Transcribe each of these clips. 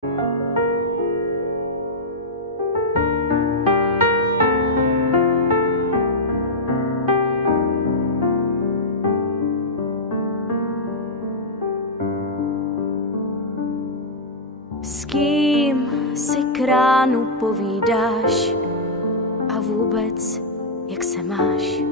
S kým si k ránu povídáš a vůbec jak se máš?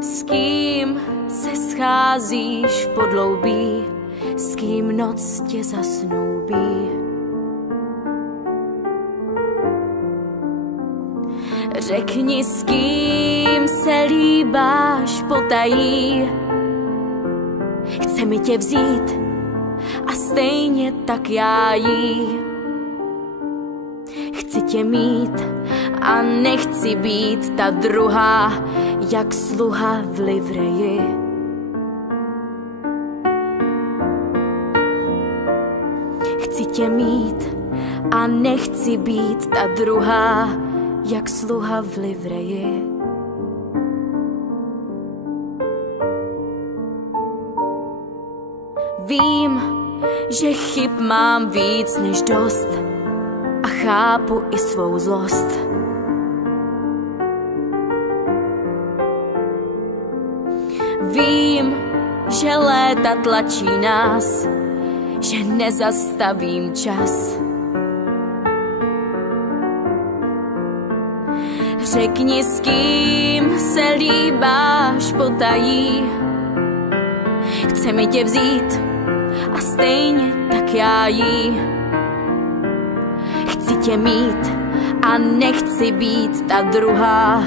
S kým se scházíš v podloubí, s kým noc tě zasnoubí? Řekni, s kým se líbáš potají. Chce mi tě vzít a stejně tak já jí. Chci tě mít a nechci být ta druhá, jak sluha v livreji. Chci tě mít a nechci být ta druhá, jak sluha v livreji. Vím, že chyb mám víc než dost a chápu i svou zlost. Vím, že léta tlačí nás, že nezastavím čas. Řekni, s kým se líbáš potají. Chce mi tě vzít a stejně tak já jí. Chci tě mít a nechci být ta druhá,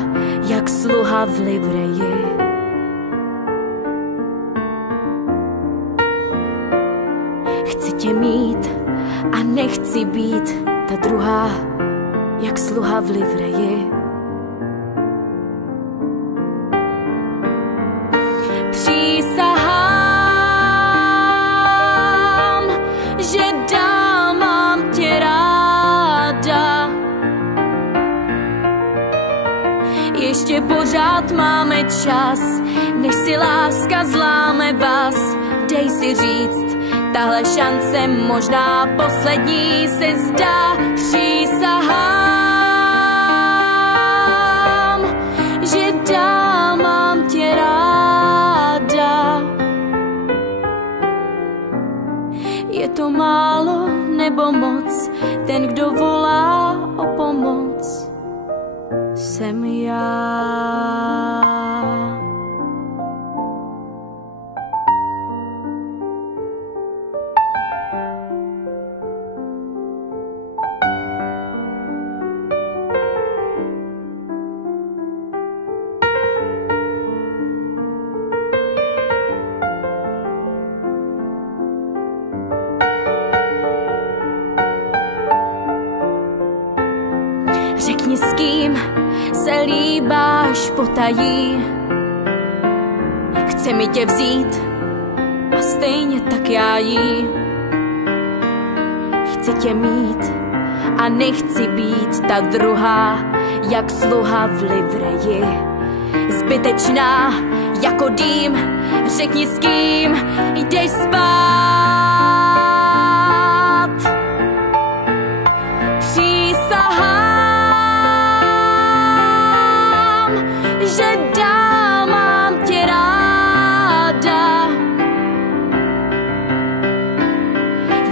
jak sluha v livreji. Chci tě mít a nechci být ta druhá, jak sluha v livreji. Přísahám, že dál mám tě ráda. Ještě pořád máme čas, než si láska zláme vás. Dej si říct, tahle šance možná poslední se zdá. Přísahám, že dál mám tě ráda. Je to málo nebo moc, ten, kdo volá o pomoc, jsem já. Řekni, s kým se líbáš potají. Chce mi tě vzít a stejně tak já jí. Chci tě mít a nechci být ta druhá, jak sluha v livreji. Zbytečná jako dým, řekni, s kým jdeš spát. Přísahám, že dál mám tě ráda.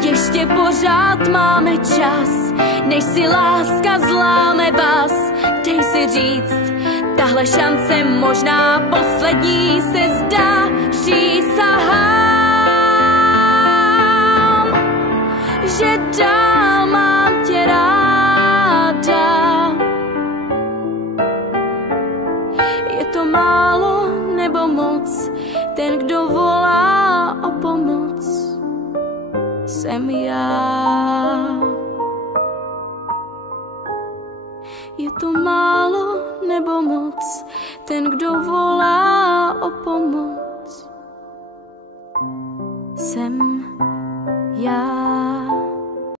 Ještě pořád máme čas, než si láska zláme vás. Dej si říct, tahle šance možná poslední se zdá. Přísahám, že dál mám tě ráda. Je to málo nebo moc, ten, kdo volá o pomoc, jsem já. Je to málo nebo moc, ten, kdo volá o pomoc, jsem já.